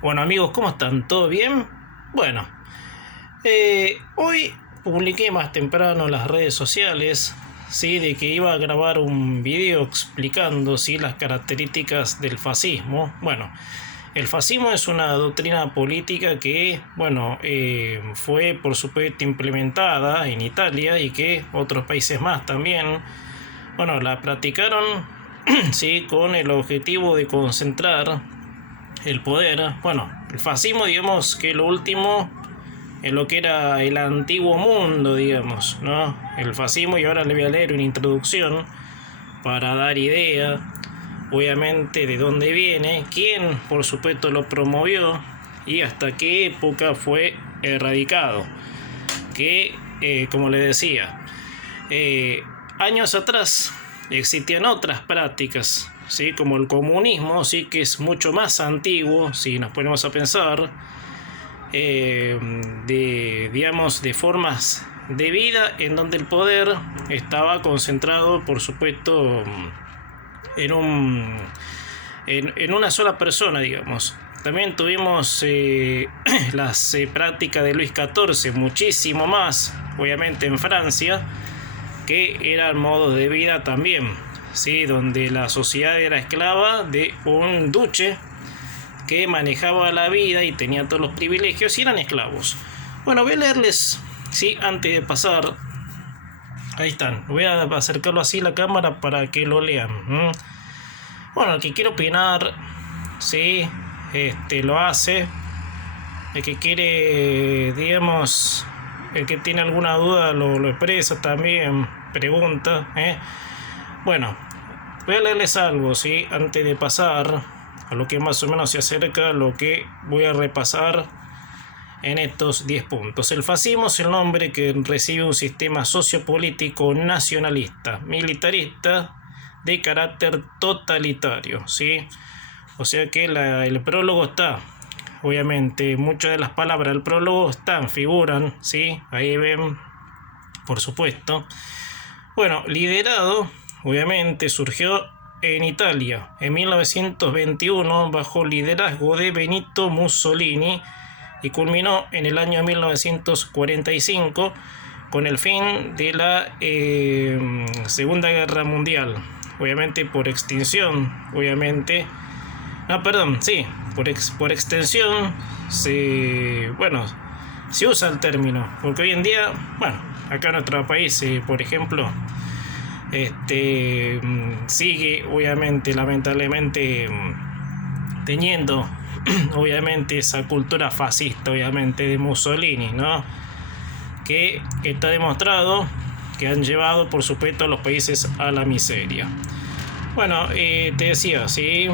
Bueno amigos, ¿cómo están? ¿Todo bien? Bueno, hoy publiqué más temprano en las redes sociales, ¿sí? De que iba a grabar un video explicando, ¿sí? Las características del fascismo. Bueno, el fascismo es una doctrina política que, bueno, fue por supuesto implementada en Italia y que otros países más también, bueno, la practicaron, ¿sí? Con el objetivo de concentrar el poder. Bueno, el fascismo, digamos que lo último en lo que era el antiguo mundo, digamos, ¿no? El fascismo, y ahora le voy a leer una introducción para dar idea, obviamente, de dónde viene, quién, por supuesto, lo promovió y hasta qué época fue erradicado. Que, como le decía, años atrás existían otras prácticas, ¿sí? Como el comunismo, sí, que es mucho más antiguo, si nos ponemos a pensar, digamos, de formas de vida en donde el poder estaba concentrado, por supuesto, en una sola persona, digamos. También tuvimos las prácticas de Luis XIV, muchísimo más, obviamente en Francia, que eran modos de vida también, ¿sí? Donde la sociedad era esclava de un duque que manejaba la vida y tenía todos los privilegios y eran esclavos. Bueno, voy a leerles, ¿sí? Antes de pasar, ahí están, voy a acercarlo así la cámara para que lo lean. Bueno, el que quiere opinar, ¿sí? Lo hace. El que quiere, digamos, el que tiene alguna duda lo expresa también, pregunta. Bueno, voy a leerles algo, ¿sí? Antes de pasar a lo que más o menos se acerca a lo que voy a repasar en estos 10 puntos. El fascismo es el nombre que recibe un sistema sociopolítico nacionalista, militarista, de carácter totalitario, ¿sí? O sea que el prólogo está, obviamente, muchas de las palabras del prólogo están, figuran, ¿sí? Ahí ven, por supuesto. Bueno, liderado, obviamente, surgió en Italia en 1921 bajo liderazgo de Benito Mussolini y culminó en el año 1945 con el fin de la Segunda Guerra Mundial. Obviamente por extinción, obviamente, por extensión se usa el término, porque hoy en día, bueno, acá en nuestro país, por ejemplo, sigue, obviamente, lamentablemente, teniendo, obviamente, esa cultura fascista, obviamente, de Mussolini, ¿no? Que está demostrado que han llevado, por supuesto, a los países a la miseria. Bueno, te decía, sí,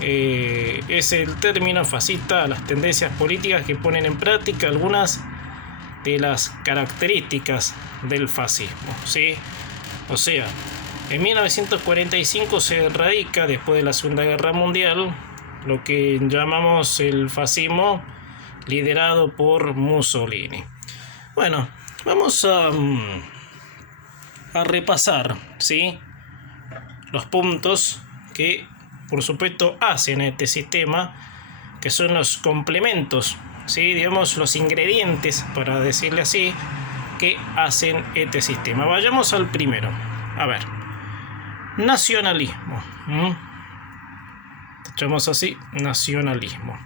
es el término fascista a las tendencias políticas que ponen en práctica algunas de las características del fascismo, ¿sí? O sea, en 1945 se erradica, después de la Segunda Guerra Mundial, lo que llamamos el fascismo liderado por Mussolini. Bueno, vamos a repasar, ¿sí? Los puntos que, por supuesto, hacen este sistema, que son los complementos, ¿sí? Digamos, los ingredientes, para decirle así, que hacen este sistema. Vayamos al primero. A ver, nacionalismo. Echamos así, nacionalismo.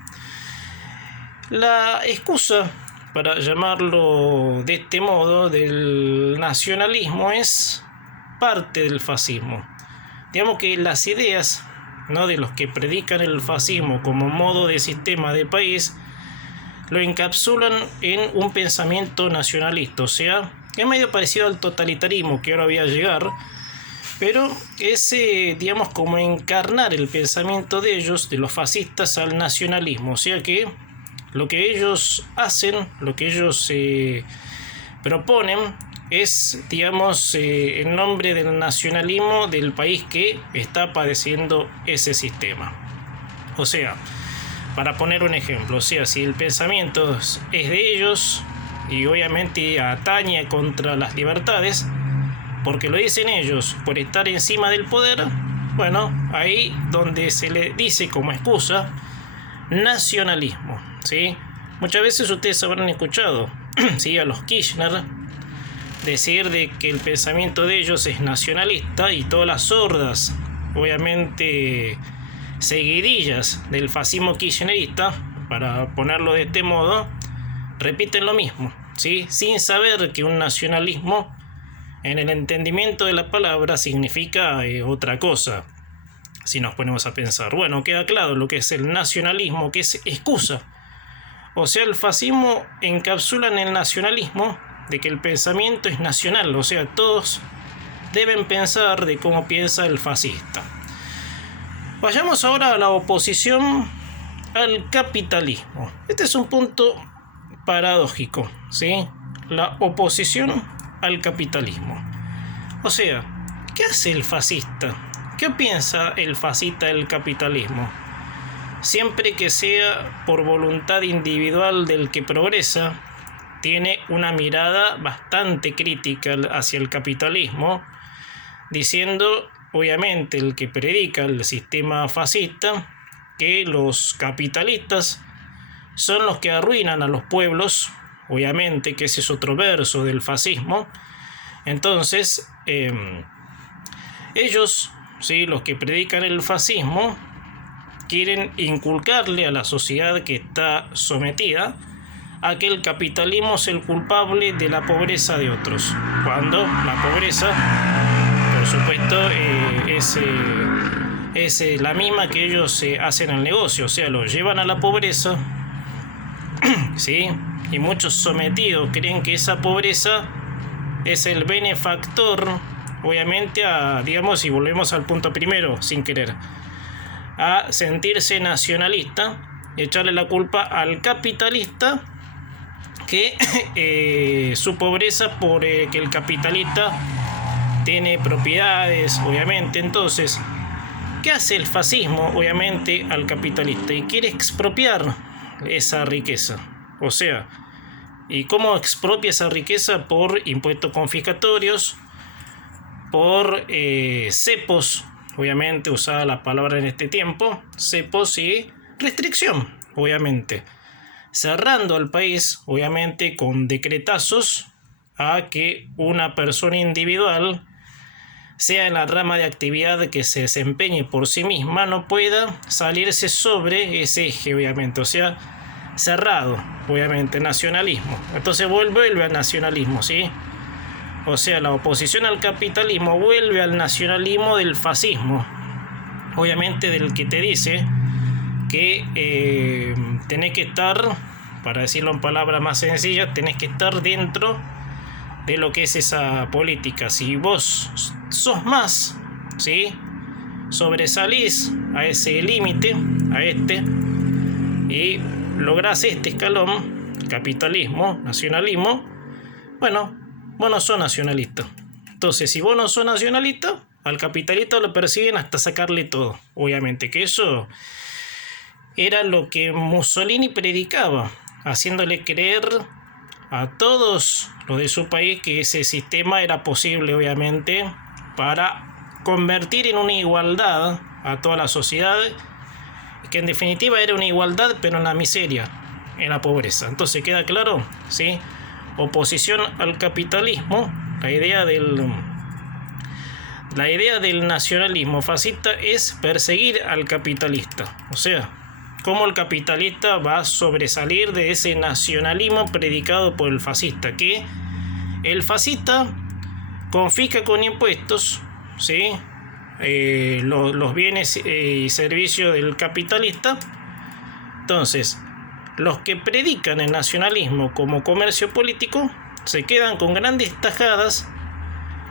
La excusa para llamarlo de este modo del nacionalismo es parte del fascismo. Digamos que las ideas, ¿no?, de los que predican el fascismo como modo de sistema de país lo encapsulan en un pensamiento nacionalista, o sea, es medio parecido al totalitarismo que ahora voy a llegar, pero es, digamos, como encarnar el pensamiento de ellos, de los fascistas, al nacionalismo, o sea que lo que ellos hacen, lo que ellos proponen es, digamos, en nombre del nacionalismo del país que está padeciendo ese sistema. O sea, para poner un ejemplo, o sea, si el pensamiento es de ellos y obviamente atañe contra las libertades, porque lo dicen ellos, por estar encima del poder, bueno, ahí donde se le dice como excusa nacionalismo, ¿sí? Muchas veces ustedes habrán escuchado ¿sí? a los Kirchner decir de que el pensamiento de ellos es nacionalista, y todas las sordas, obviamente, seguidillas del fascismo kirchnerista, para ponerlo de este modo, repiten lo mismo, ¿sí? Sin saber que un nacionalismo, en el entendimiento de la palabra, significa otra cosa. Si nos ponemos a pensar, bueno, queda claro lo que es el nacionalismo, que es excusa. O sea, el fascismo encapsula en el nacionalismo de que el pensamiento es nacional, o sea, todos deben pensar de cómo piensa el fascista. Vayamos ahora a la oposición al capitalismo. Este es un punto paradójico, ¿sí? La oposición al capitalismo. O sea, ¿qué hace el fascista? ¿Qué piensa el fascista del capitalismo? Siempre que sea por voluntad individual del que progresa, tiene una mirada bastante crítica hacia el capitalismo, diciendo, obviamente, el que predica el sistema fascista, que los capitalistas son los que arruinan a los pueblos, obviamente, que ese es otro verso del fascismo. Entonces, ellos, ¿sí? Los que predican el fascismo, quieren inculcarle a la sociedad que está sometida a que el capitalismo es el culpable de la pobreza de otros, cuando la pobreza, por supuesto, es la misma que ellos hacen el negocio, o sea, lo llevan a la pobreza, ¿sí? Y muchos sometidos creen que esa pobreza es el benefactor, obviamente, digamos, y volvemos al punto primero, sin querer, a sentirse nacionalista y echarle la culpa al capitalista, que su pobreza por que el capitalista tiene propiedades, obviamente. Entonces, ¿qué hace el fascismo, obviamente, al capitalista? Y quiere expropiar esa riqueza. O sea, ¿y cómo expropia esa riqueza? Por impuestos confiscatorios, por cepos, obviamente, usada la palabra en este tiempo, cepos y restricción, obviamente. Cerrando al país, obviamente, con decretazos a que una persona individual, sea en la rama de actividad que se desempeñe por sí misma, no pueda salirse sobre ese eje, obviamente. O sea, cerrado, obviamente, nacionalismo. Entonces vuelve al nacionalismo, ¿sí? O sea, la oposición al capitalismo vuelve al nacionalismo del fascismo, obviamente, del que te dice que tenés que estar, para decirlo en palabras más sencillas, tenés que estar dentro de lo que es esa política. Si vos sos más, ¿sí? Sobresalís a ese límite, y lográs este escalón, capitalismo, nacionalismo, bueno, vos no sos nacionalista. Entonces, si vos no sos nacionalista, al capitalista lo persiguen hasta sacarle todo. Obviamente que eso era lo que Mussolini predicaba, haciéndole creer a todos los de su país que ese sistema era posible, obviamente, para convertir en una igualdad a toda la sociedad, que en definitiva era una igualdad, pero en la miseria, en la pobreza. Entonces, ¿queda claro? ¿Sí? Oposición al capitalismo. La idea del nacionalismo fascista es perseguir al capitalista. O sea, cómo el capitalista va a sobresalir de ese nacionalismo predicado por el fascista, que el fascista confisca con impuestos, ¿sí? Los bienes y servicios del capitalista. Entonces, los que predican el nacionalismo como comercio político se quedan con grandes tajadas,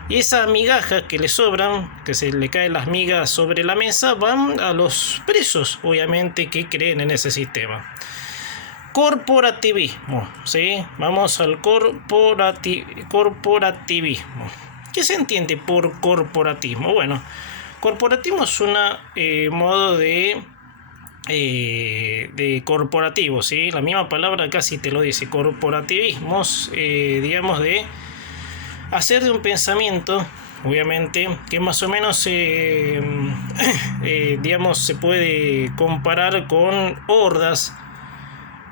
y esas migajas que le sobran, que se le caen las migas sobre la mesa, van a los presos, obviamente, que creen en ese sistema. Corporativismo, ¿sí? Vamos al corporativismo. ¿Qué se entiende por corporatismo? Bueno, corporativismo es un modo de corporativo, ¿sí? La misma palabra casi te lo dice. Corporativismo, digamos, de hacer de un pensamiento, obviamente, que más o menos digamos, se puede comparar con hordas,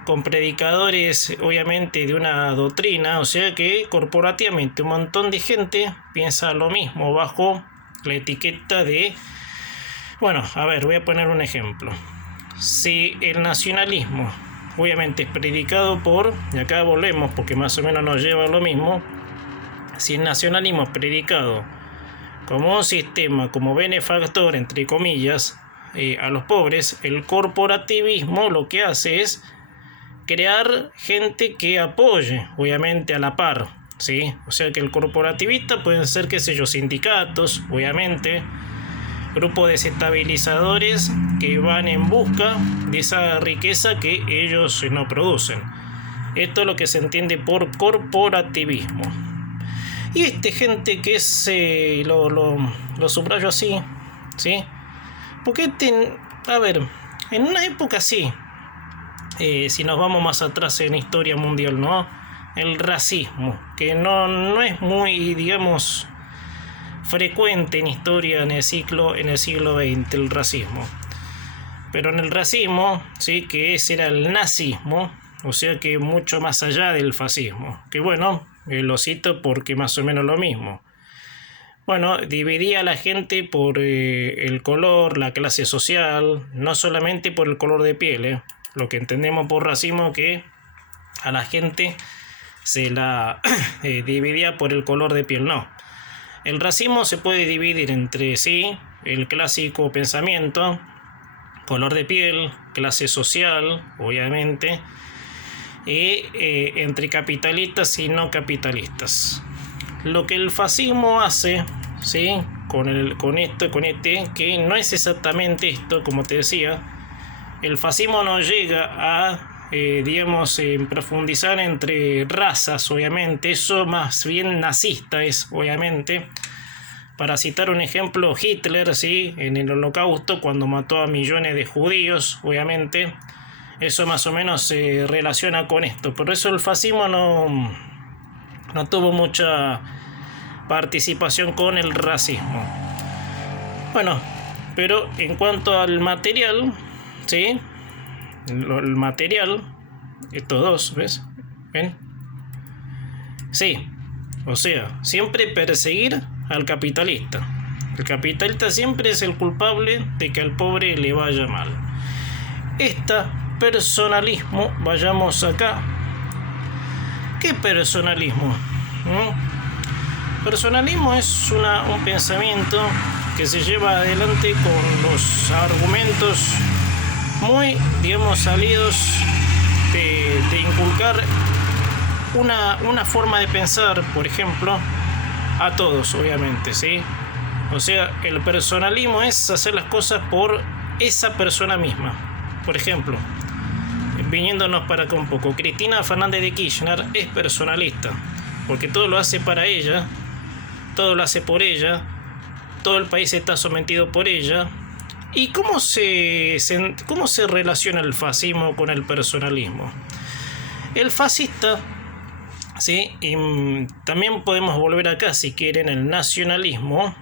con predicadores, obviamente, de una doctrina, o sea que corporativamente un montón de gente piensa lo mismo bajo la etiqueta de, bueno, a ver, voy a poner un ejemplo. Si el nacionalismo obviamente es predicado por, y acá volvemos porque más o menos nos lleva a lo mismo, si el nacionalismo es predicado como un sistema, como benefactor, entre comillas, a los pobres, el corporativismo lo que hace es crear gente que apoye, obviamente, a la par, ¿sí? O sea que el corporativista pueden ser, qué sé yo, sindicatos, obviamente, grupos desestabilizadores que van en busca de esa riqueza que ellos no producen. Esto es lo que se entiende por corporativismo. Y gente que es, lo subrayo así, ¿sí? Porque a ver, en una época así, si nos vamos más atrás en historia mundial, ¿no? El racismo, que no es muy, digamos, frecuente en historia en el siglo XX, el racismo. Pero en el racismo, ¿sí? Que ese era el nazismo, o sea que mucho más allá del fascismo. Que bueno, lo cito porque más o menos lo mismo. Bueno, dividía a la gente por el color, la clase social, no solamente por el color de piel, lo que entendemos por racismo, que a la gente se la dividía por el color de piel, no. El racismo se puede dividir entre sí, el clásico pensamiento, color de piel, clase social, obviamente, y entre capitalistas y no capitalistas. Lo que el fascismo hace, ¿sí? con esto, que no es exactamente esto, como te decía, el fascismo no llega a, digamos, profundizar entre razas, obviamente, eso más bien nazista es, obviamente. Para citar un ejemplo, Hitler, ¿sí? En el Holocausto, cuando mató a millones de judíos, obviamente, eso más o menos se relaciona con esto. Por eso el fascismo no tuvo mucha participación con el racismo. Bueno, pero en cuanto al material, ¿sí? El material, estos dos, ¿ves? ¿Ven? Sí, o sea, siempre perseguir al capitalista. El capitalista siempre es el culpable de que al pobre le vaya mal. Personalismo, vayamos acá. ¿Qué personalismo? Personalismo es un pensamiento que se lleva adelante con los argumentos muy, digamos, salidos de inculcar una forma de pensar, por ejemplo, a todos, obviamente, ¿sí? O sea, el personalismo es hacer las cosas por esa persona misma. Por ejemplo, viniéndonos para acá un poco, Cristina Fernández de Kirchner es personalista, porque todo lo hace para ella, todo lo hace por ella, todo el país está sometido por ella. ¿Y cómo se relaciona el fascismo con el personalismo? El fascista, ¿sí? Y también podemos volver acá, si quieren, el nacionalismo.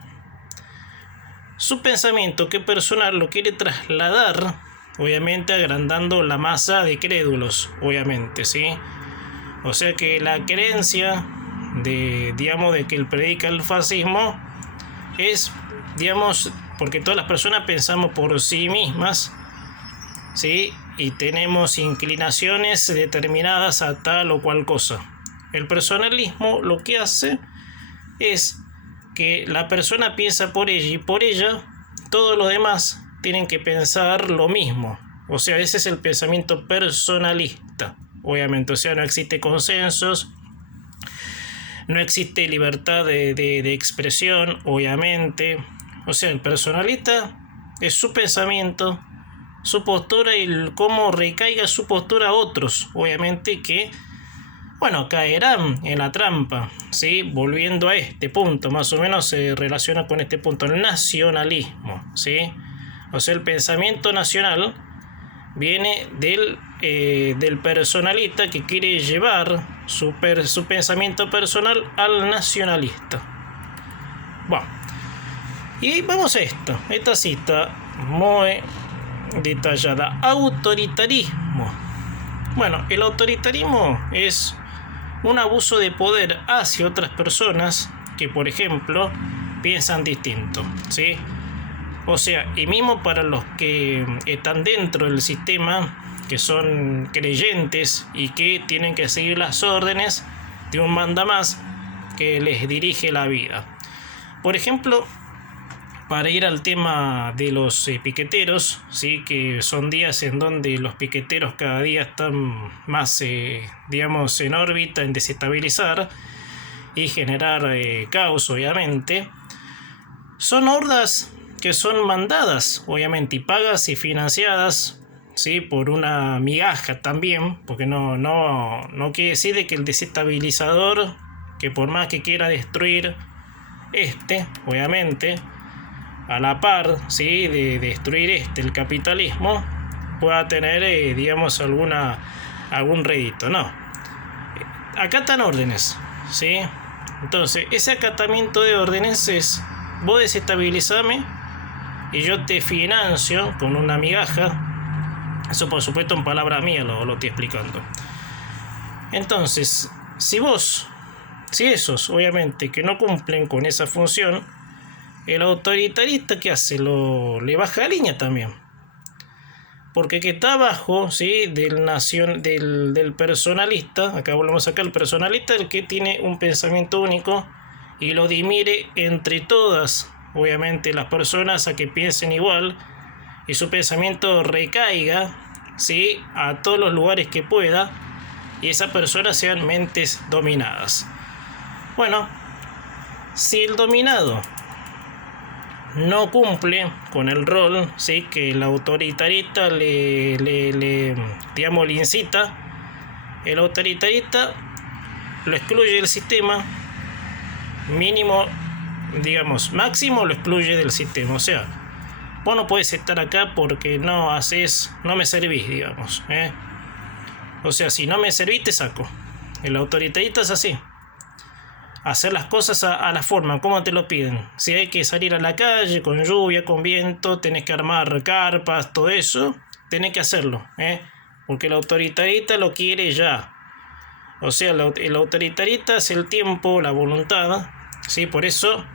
Su pensamiento que personal lo quiere trasladar, obviamente agrandando la masa de crédulos, obviamente, ¿sí? O sea que la creencia de que él predica el fascismo es, digamos, porque todas las personas pensamos por sí mismas, ¿sí? Y tenemos inclinaciones determinadas a tal o cual cosa. El personalismo lo que hace es que la persona piensa por ella y por ella todos los demás tienen que pensar lo mismo. O sea, ese es el pensamiento personalista, obviamente. O sea, no existe consensos, no existe libertad de expresión, obviamente. O sea, el personalista es su pensamiento, su postura y cómo recaiga su postura a otros, obviamente, que, bueno, caerán en la trampa, ¿sí? Volviendo a este punto, más o menos se relaciona con este punto, el nacionalismo, ¿sí? O sea, el pensamiento nacional viene del personalista que quiere llevar su pensamiento personal al nacionalista. Bueno, y vamos a esta cita muy detallada. Autoritarismo. Bueno, el autoritarismo es un abuso de poder hacia otras personas que, por ejemplo, piensan distinto, ¿sí? O sea, y mismo para los que están dentro del sistema, que son creyentes y que tienen que seguir las órdenes de un mandamás que les dirige la vida. Por ejemplo, para ir al tema de los piqueteros, ¿sí? Que son días en donde los piqueteros cada día están más, digamos, en órbita, en desestabilizar y generar caos, obviamente. Son hordas que son mandadas, obviamente, y pagas y financiadas, ¿sí? Por una migaja también, porque no quiere decir de que el desestabilizador, que por más que quiera destruir obviamente, a la par, ¿sí? De destruir el capitalismo, pueda tener, digamos, algún rédito. No. Acatan órdenes, ¿sí? Entonces, ese acatamiento de órdenes es: vos desestabilizame y yo te financio con una migaja. Eso, por supuesto, en palabras mías lo estoy explicando. Entonces, si esos, obviamente, que no cumplen con esa función, el autoritarista, ¿qué hace? Le baja la línea también. Porque que está abajo, ¿sí? del personalista, acá volvemos acá, el personalista, el que tiene un pensamiento único y lo dimire entre todas, obviamente, las personas a que piensen igual, y su pensamiento recaiga, ¿sí? A todos los lugares que pueda, y esas personas sean mentes dominadas. Bueno, si el dominado no cumple con el rol, ¿sí? Que el autoritarista le incita, el autoritarista lo excluye del sistema, mínimo, digamos, máximo lo excluye del sistema. O sea, vos no podés estar acá porque no me servís, digamos, O sea, si no me servís, te saco. El autoritarista es así. Hacer las cosas a la forma, como te lo piden. Si hay que salir a la calle con lluvia, con viento, tenés que armar carpas, todo eso, tenés que hacerlo, porque el autoritarista lo quiere ya. O sea, el autoritarista es el tiempo, la voluntad, ¿sí? Por eso,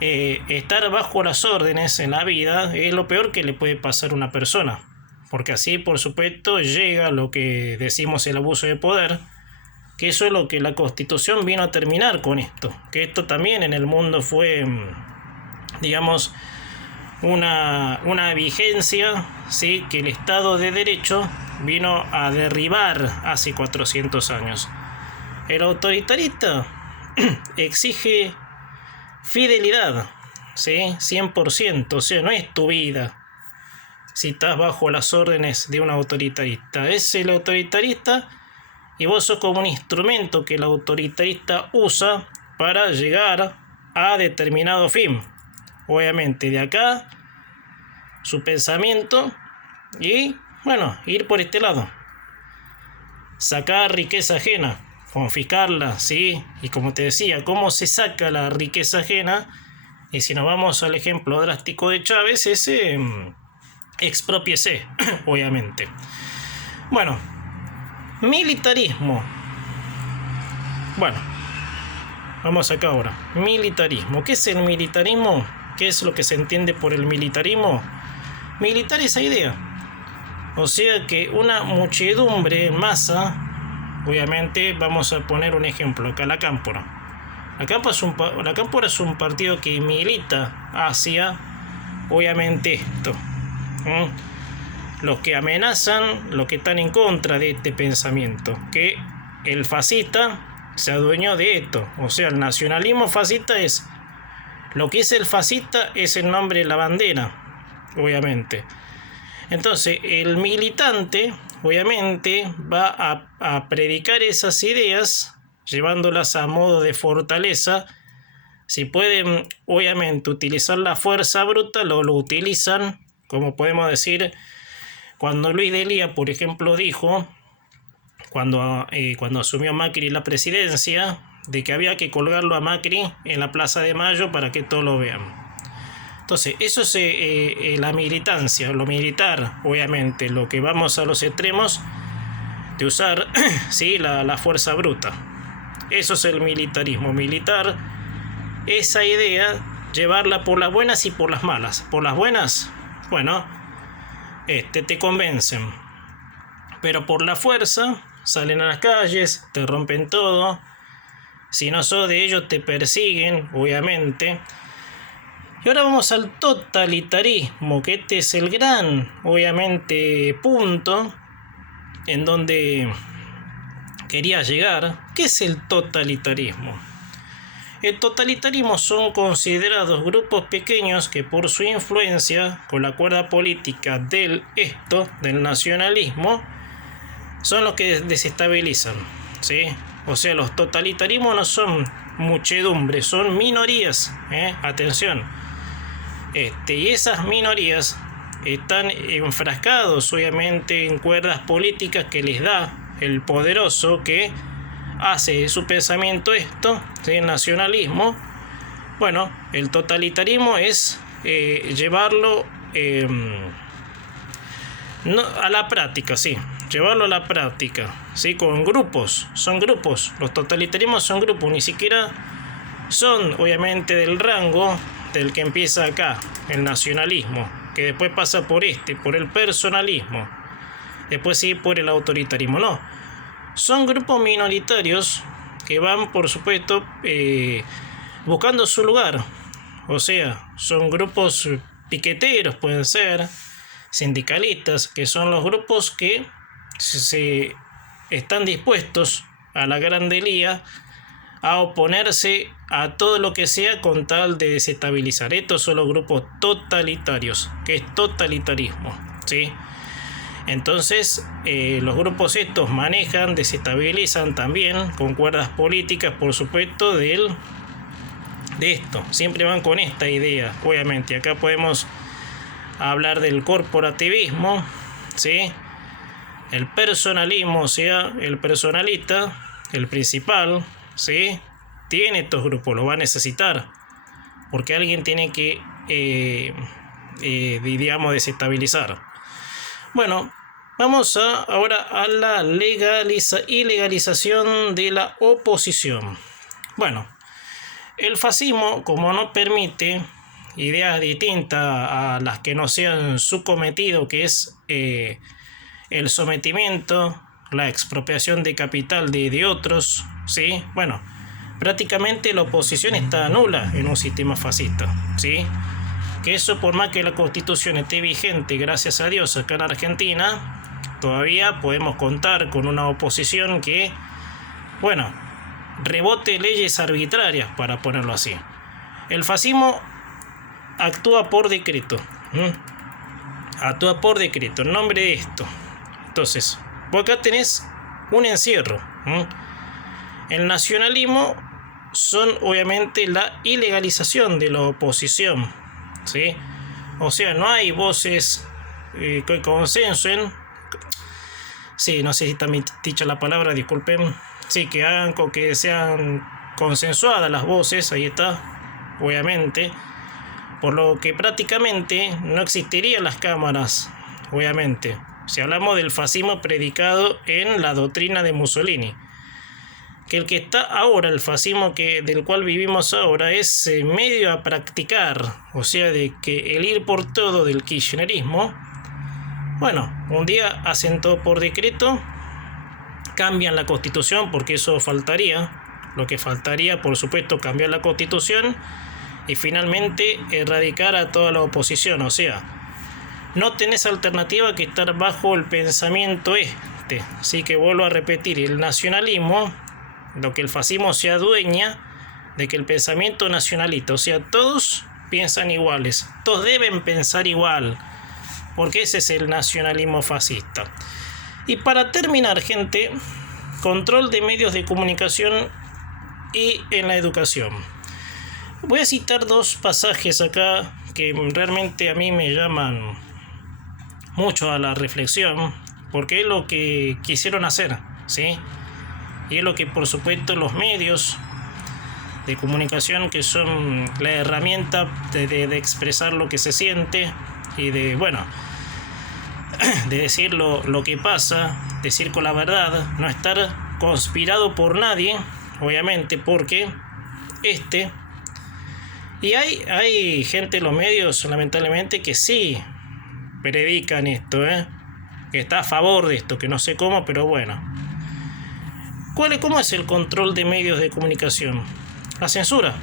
estar bajo las órdenes en la vida es lo peor que le puede pasar a una persona. Porque así, por supuesto, llega lo que decimos el abuso de poder, que eso es lo que la Constitución vino a terminar con esto. Que esto también en el mundo fue, digamos, una vigencia, ¿sí? Que el Estado de Derecho vino a derribar hace 400 años. El autoritarista exige fidelidad, ¿sí? 100%, o sea, no es tu vida si estás bajo las órdenes de un autoritarista. Es el autoritarista y vos sos como un instrumento que el autoritarista usa para llegar a determinado fin. Obviamente, de acá, su pensamiento y, bueno, ir por este lado. Sacar riqueza ajena, confiscarla, ¿sí? Y como te decía, ¿cómo se saca la riqueza ajena? Y si nos vamos al ejemplo drástico de Chávez, es exprópiese, obviamente. Bueno, militarismo. Bueno, vamos acá ahora. Militarismo. ¿Qué es el militarismo? ¿Qué es lo que se entiende por el militarismo? Militar esa idea. O sea que una muchedumbre en masa, obviamente vamos a poner un ejemplo acá, la Cámpora. La Cámpora es un partido que milita hacia, obviamente, esto. Los que amenazan, los que están en contra de este pensamiento, que el fascista se adueñó de esto. O sea, el nacionalismo fascista es lo que es el fascista, es el nombre de la bandera, obviamente. Entonces, el militante, obviamente, va a predicar esas ideas, llevándolas a modo de fortaleza. Si pueden, obviamente, utilizar la fuerza bruta, lo utilizan, como podemos decir. Cuando Luis Delia, por ejemplo, dijo, cuando asumió Macri la presidencia, de que había que colgarlo a Macri en la Plaza de Mayo para que todos lo vean. Entonces, eso es la militancia, lo militar, obviamente, lo que vamos a los extremos de usar ¿sí? la fuerza bruta. Eso es el militarismo. Militar, esa idea, llevarla por las buenas y por las malas. Por las buenas, bueno, te convencen. Pero por la fuerza, salen a las calles, te rompen todo. Si no sos de ellos, te persiguen, obviamente. Y ahora vamos al totalitarismo, que este es el gran, obviamente, punto en donde quería llegar. ¿Qué es el totalitarismo? El totalitarismo son considerados grupos pequeños que por su influencia con la cuerda política del nacionalismo, son los que desestabilizan, ¿sí? O sea, los totalitarismos no son muchedumbres, son minorías, atención. Y esas minorías están enfrascados obviamente en cuerdas políticas que les da el poderoso, que hace su pensamiento ¿sí? El nacionalismo. Bueno, el totalitarismo es llevarlo no, a la práctica, sí, llevarlo a la práctica, sí, con grupos, son grupos, los totalitarismos son grupos, ni siquiera son obviamente del rango del que empieza acá, el nacionalismo, que después pasa por por el personalismo, después sí por el autoritarismo. No, son grupos minoritarios que van, por supuesto, buscando su lugar. O sea, son grupos piqueteros, pueden ser sindicalistas, que son los grupos que se están dispuestos a la grandelía, a oponerse a todo lo que sea con tal de desestabilizar. Estos son los grupos totalitarios, que es totalitarismo, ¿sí? Entonces, los grupos estos manejan, desestabilizan también con cuerdas políticas, por supuesto, de esto. Siempre van con esta idea, obviamente. Acá podemos hablar del corporativismo, ¿sí? El personalismo, o sea, el personalista, el principal, ¿sí? Tiene estos grupos, lo va a necesitar, porque alguien tiene que, digamos, desestabilizar. Bueno, vamos ahora a la ilegalización de la oposición. Bueno, el fascismo, como no permite ideas distintas a las que no sean su cometido, que es el sometimiento, la expropiación de capital de otros, ¿sí? Bueno, prácticamente la oposición está nula en un sistema fascista, ¿sí? Que eso, por más que la Constitución esté vigente, gracias a Dios, acá en Argentina, todavía podemos contar con una oposición que, bueno, rebote leyes arbitrarias, para ponerlo así. El fascismo actúa por decreto, actúa por decreto, en nombre de esto. Entonces, vos acá tenés un encierro. El nacionalismo son obviamente la ilegalización de la oposición, ¿sí? O sea, no hay voces que consensen. Sí, no sé si está dicha la palabra, disculpen. Sí, que hagan que sean consensuadas las voces, ahí está, obviamente. Por lo que prácticamente no existirían las cámaras, obviamente. Si hablamos del fascismo predicado en la doctrina de Mussolini. Que el que está ahora, el fascismo del cual vivimos ahora, es medio a practicar, o sea, de que el ir por todo del kirchnerismo, bueno, un día hacen todo por decreto, cambian la constitución, porque eso faltaría, lo que faltaría, por supuesto, cambiar la constitución y finalmente erradicar a toda la oposición, o sea, no tenés alternativa que estar bajo el pensamiento así que vuelvo a repetir, el nacionalismo, lo que el fascismo se adueña de que el pensamiento nacionalista, o sea, todos piensan iguales, todos deben pensar igual, porque ese es el nacionalismo fascista. Y para terminar, gente, control de medios de comunicación y en la educación. Voy a citar dos pasajes acá que realmente a mí me llaman mucho a la reflexión, porque es lo que quisieron hacer, ¿sí? Y es lo que, por supuesto, los medios de comunicación que son la herramienta de expresar lo que se siente y de, bueno, de decir lo que pasa, decir con la verdad, no estar conspirado por nadie, obviamente, porque y hay gente en los medios, lamentablemente, que sí predican esto, que está a favor de esto, que no sé cómo, pero bueno. ¿Cómo es el control de medios de comunicación? La censura.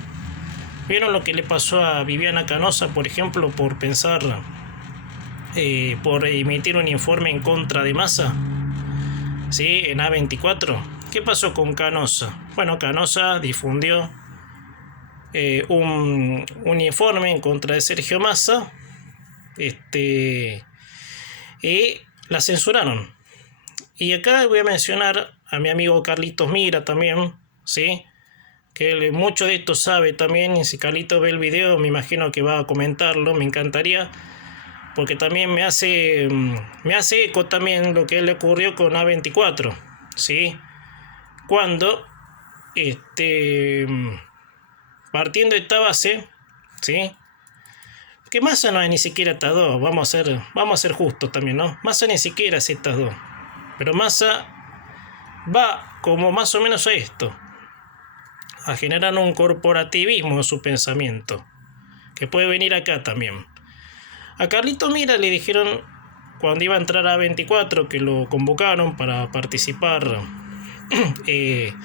¿Vieron lo que le pasó a Viviana Canosa, por ejemplo, por pensar, por emitir un informe en contra de Massa? ¿Sí? En A24. ¿Qué pasó con Canosa? Bueno, Canosa difundió un informe en contra de Sergio Massa, y la censuraron. Y acá voy a mencionar a mi amigo Carlitos Mira también, ¿sí? Que él mucho de esto sabe también, y si Carlitos ve el video me imagino que va a comentarlo, me encantaría, porque también me hace eco también lo que le ocurrió con A24, ¿sí? Cuando, partiendo de esta base, ¿sí? Que Massa no es ni siquiera estas dos, vamos a ser justos también, ¿no? Massa ni siquiera es estas dos, pero Massa va como más o menos a esto, a generar un corporativismo en su pensamiento, que puede venir acá también. A Carlito Mira le dijeron, cuando iba a entrar a 24, que lo convocaron para participar en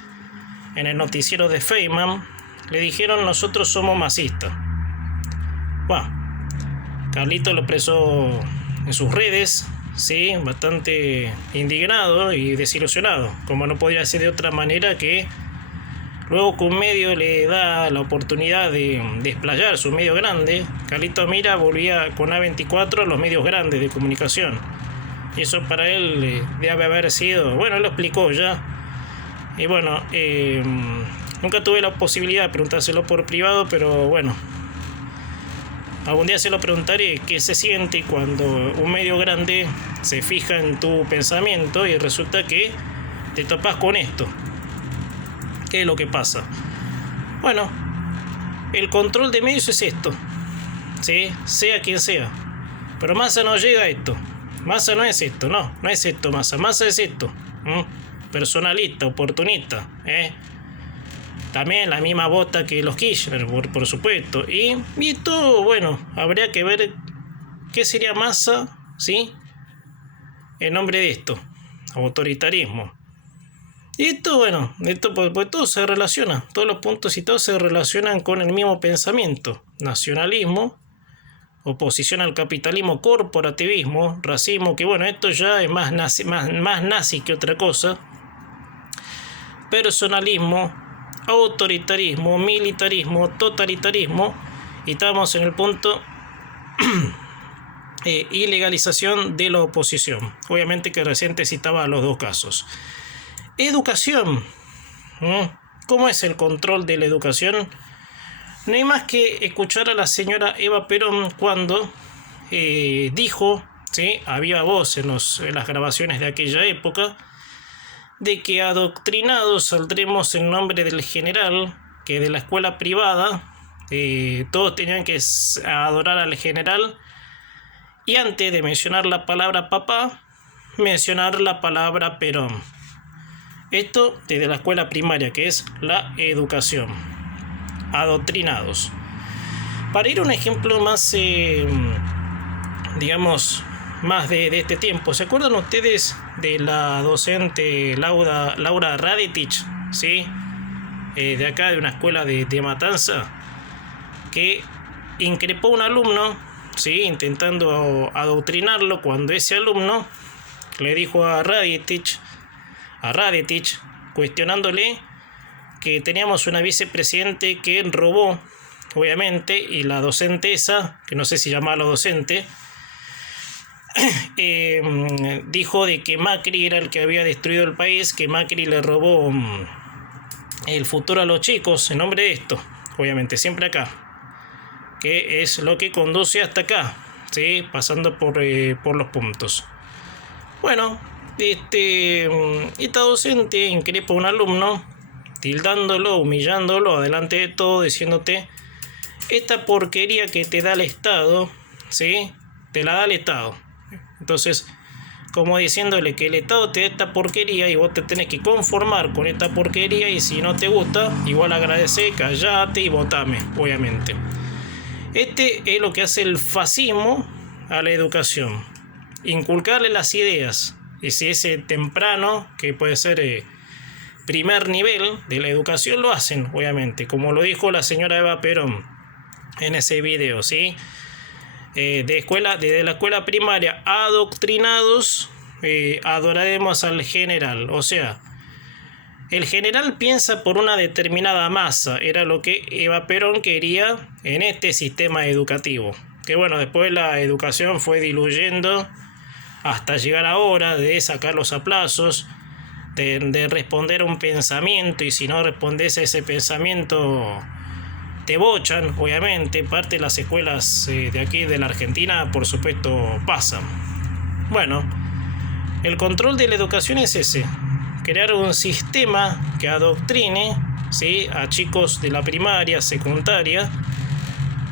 el noticiero de Feynman, le dijeron: nosotros somos masistas. Bueno, Carlito lo expresó en sus redes, sí, bastante indignado y desilusionado, como no podía ser de otra manera, que luego que un medio le da la oportunidad de desplayar su medio grande, Carlito Mira volvía con A24 a los medios grandes de comunicación. Y eso para él debe haber sido, bueno, él lo explicó ya. Y bueno, nunca tuve la posibilidad de preguntárselo por privado, pero bueno, algún día se lo preguntaré, qué se siente cuando un medio grande se fija en tu pensamiento y resulta que te topas con esto. ¿Qué es lo que pasa? Bueno, el control de medios es esto, ¿sí? Sea quien sea. Pero Massa no llega a esto. Massa no es esto, no es esto Massa. Massa es esto, personalista, oportunista, También la misma bota que los Kirchner, por supuesto. Y esto, bueno, habría que ver qué sería Massa, ¿sí? En nombre de esto, autoritarismo. Y esto, bueno, pues todo se relaciona, todos los puntos y todos se relacionan con el mismo pensamiento: nacionalismo, oposición al capitalismo, corporativismo, racismo, que bueno, esto ya es más nazi que otra cosa, personalismo, autoritarismo, militarismo, totalitarismo, y estamos en el punto ilegalización de la oposición. Obviamente que recién te citaba los dos casos. Educación. ¿Cómo es el control de la educación? No hay más que escuchar a la señora Eva Perón cuando dijo, ¿sí?, a viva voz en las grabaciones de aquella época, de que adoctrinados saldremos en nombre del general, que de la escuela privada todos tenían que adorar al general, y antes de mencionar la palabra papá, mencionar la palabra Perón. Esto desde la escuela primaria, que es la educación. Adoctrinados. Para ir a un ejemplo más, digamos, más de este tiempo, ¿se acuerdan ustedes de la docente Laura Radetich, ¿sí? De acá, de una escuela de Matanza, que increpó a un alumno, ¿sí?, intentando adoctrinarlo, cuando ese alumno le dijo a Radetich, cuestionándole que teníamos una vicepresidente que robó, obviamente, y la docente esa, que no sé si llamarla docente, dijo de que Macri era el que había destruido el país, que Macri le robó el futuro a los chicos en nombre de esto, obviamente, siempre acá, que es lo que conduce hasta acá, ¿sí?, pasando por los puntos. Bueno, esta docente increpa a un alumno tildándolo, humillándolo delante de todo, diciéndote: esta porquería que te da el Estado, ¿sí? Te la da el Estado. Entonces, como diciéndole que el Estado te da esta porquería y vos te tenés que conformar con esta porquería, y si no te gusta, igual agradecé, callate y votame, obviamente. Este es lo que hace el fascismo a la educación: inculcarle las ideas, y si es temprano, que puede ser primer nivel de la educación, lo hacen, obviamente, como lo dijo la señora Eva Perón en ese video, ¿sí? Desde la escuela primaria, adoctrinados, adoraremos al general. O sea, el general piensa por una determinada masa, era lo que Eva Perón quería en este sistema educativo, que bueno, después la educación fue diluyendo hasta llegar ahora de sacar los aplausos, de responder a un pensamiento, y si no respondes a ese pensamiento te bochan, obviamente. Parte de las escuelas de aquí de la Argentina, por supuesto, pasan. Bueno, el control de la educación es ese: crear un sistema que adoctrine, ¿sí?, a chicos de la primaria, secundaria,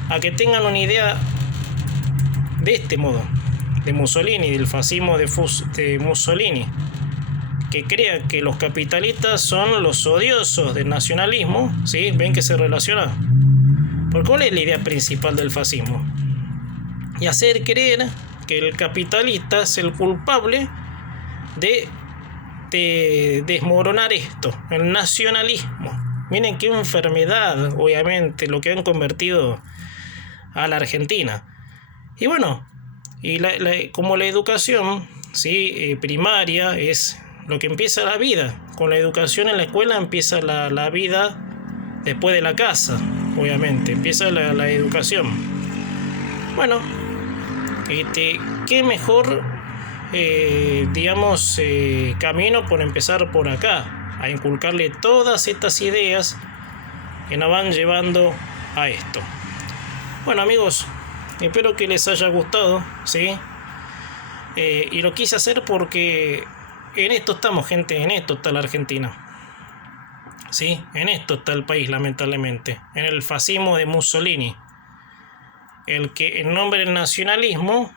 a que tengan una idea de este modo, de Mussolini, del fascismo de Mussolini, que crea que los capitalistas son los odiosos del nacionalismo, ¿sí? ¿Ven que se relaciona? Porque ¿cuál es la idea principal del fascismo? Y hacer creer que el capitalista es el culpable de desmoronar esto, el nacionalismo. Miren qué enfermedad, obviamente, lo que han convertido a la Argentina. Y bueno, como la educación, ¿sí?, primaria es lo que empieza la vida. Con la educación en la escuela empieza la vida después de la casa, obviamente. Empieza la educación. Bueno, qué mejor, camino por empezar por acá, a inculcarle todas estas ideas que nos van llevando a esto. Bueno, amigos, espero que les haya gustado, ¿sí? Y lo quise hacer porque en esto estamos, gente, en esto está la Argentina. ¿Sí? En esto está el país, lamentablemente, en el fascismo de Mussolini, el que en nombre del nacionalismo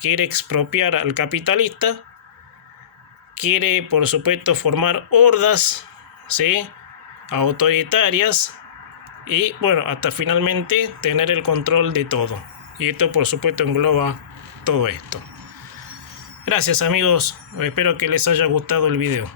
quiere expropiar al capitalista, quiere, por supuesto, formar hordas, ¿sí?, autoritarias, y bueno, hasta finalmente tener el control de todo. Y esto, por supuesto, engloba todo esto. Gracias, amigos, espero que les haya gustado el video.